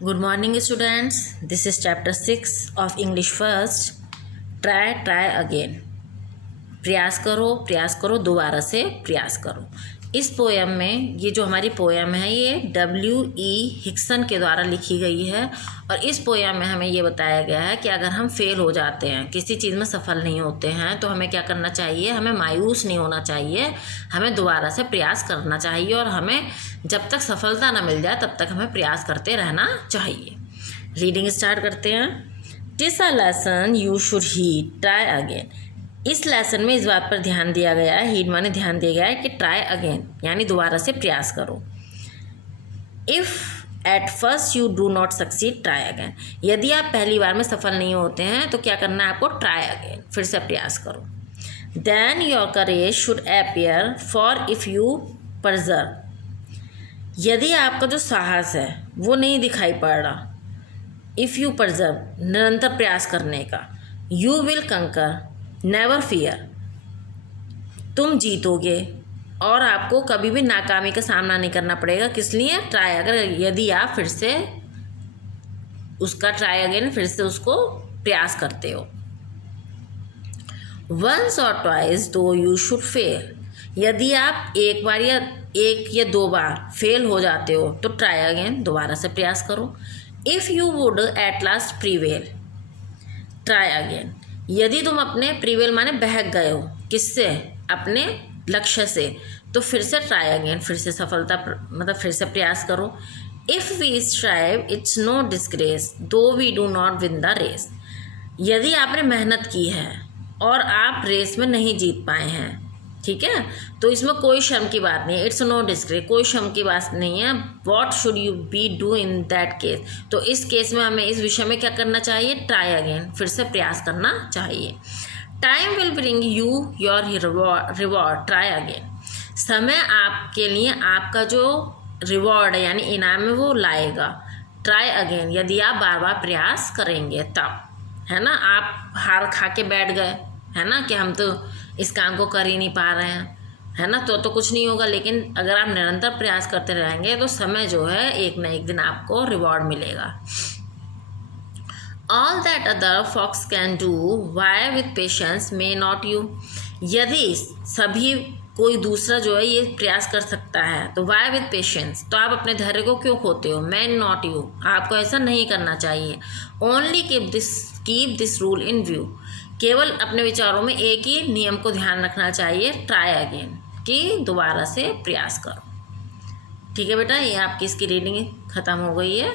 Good morning, students. This is chapter 6 of English First. Try again. प्रयास करो, दोबारा से प्रयास करो। इस पोएम में, ये जो हमारी पोएम है, ये W.E. हिक्सन के द्वारा लिखी गई है। और इस पोएम में हमें ये बताया गया है कि अगर हम फेल हो जाते हैं, किसी चीज़ में सफल नहीं होते हैं, तो हमें क्या करना चाहिए। हमें मायूस नहीं होना चाहिए, हमें दोबारा से प्रयास करना चाहिए और हमें जब तक सफलता ना मिल जाए तब तक हमें प्रयास करते रहना चाहिए। रीडिंग स्टार्ट करते हैं। TISS a lesson you should heed, try again. इस लेसन में इस बात पर ध्यान दिया गया है, हीड माने ध्यान दिया गया है कि ट्राई अगेन यानी दोबारा से प्रयास करो। If at first you do not succeed, try again. यदि आप पहली बार में सफल नहीं होते हैं तो क्या करना है आपको, ट्राई अगेन, फिर से प्रयास करो। Then your courage should appear for if you persevere. यदि आपका जो साहस है वो नहीं दिखाई पड़ रहा, इफ़ यू परजर्व निरंतर प्रयास करने का, यू विल कंकर, नेवर फियर, तुम जीतोगे और आपको कभी भी नाकामी का सामना नहीं करना पड़ेगा। किस लिए, ट्राई अगर, यदि आप फिर से उसका ट्राई अगेन, फिर से उसको प्रयास करते हो। वंस और ट्वाइस दो यू शुड फेल, यदि आप एक या दो बार फेल हो जाते हो तो ट्राई अगेन, दोबारा से प्रयास करो। If you would at last prevail, try again. यदि तुम अपने प्रीवेल माने बहक गए हो, किससे, अपने लक्ष्य से, तो फिर से ट्राई अगेन, फिर से सफलता मतलब फिर से प्रयास करो। If we strive it's no disgrace though we do not win the race. यदि आपने मेहनत की है और आप रेस में नहीं जीत पाए हैं, ठीक है, तो इसमें कोई शर्म की बात नहीं है। इट्स नो डिस्ग्रेस, कोई शर्म की बात नहीं है। What should you be do in that case, तो इस केस में हमें इस विषय में क्या करना चाहिए, ट्राई अगेन, फिर से प्रयास करना चाहिए। Time will bring you your reward, try again. समय आपके लिए आपका जो रिवॉर्ड है यानी इनाम है वो लाएगा, ट्राई अगेन, यदि आप बार बार प्रयास करेंगे तब, है ना। आप हार खा के बैठ गए, है ना, कि हम तो इस काम को कर ही नहीं पा रहे हैं, है ना, तो कुछ नहीं होगा। लेकिन अगर आप निरंतर प्रयास करते रहेंगे तो समय जो है एक न एक दिन आपको रिवॉर्ड मिलेगा। All that other folks can do why with patience may not you. यदि सभी कोई दूसरा जो है ये प्रयास कर सकता है तो वाई विथ पेशेंस, तो आप अपने धैर्य को क्यों खोते हो, मे नॉट यू, आपको ऐसा नहीं करना चाहिए। Only keep this rule in view, केवल अपने विचारों में एक ही नियम को ध्यान रखना चाहिए, ट्राई अगेन, कि दोबारा से प्रयास करो। ठीक है बेटा, ये आपकी इसकी रीडिंग ख़त्म हो गई है।